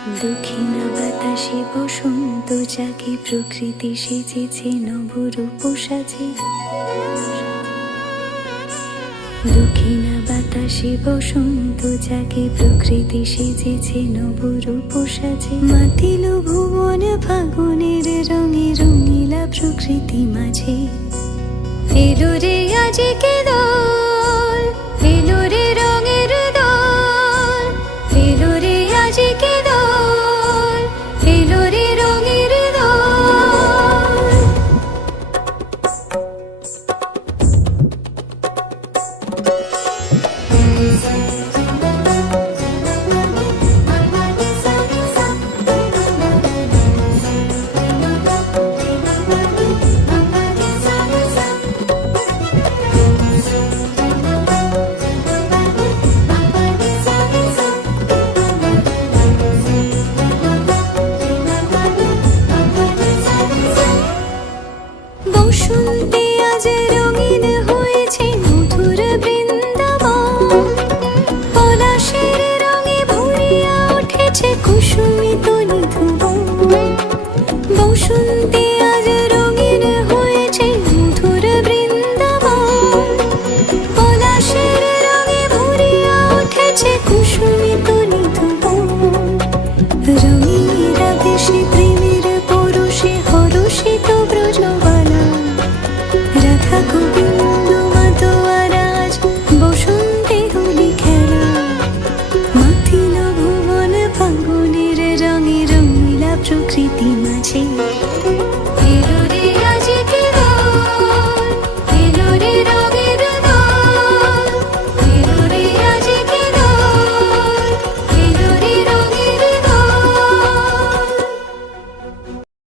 দক্ষিণা বাতাসে বসন্ত জাগে, প্রকৃতি সেজেছে নবরূপ সাজে। দক্ষিণা বাতাসে বসন্ত জাগে, প্রকৃতি সেজেছে নবরূপ সাজে। মাতিল ভুবন ফাগুনের রঙে, রঙিলা প্রকৃতি মাঝে। এলো রে আজকে দোল,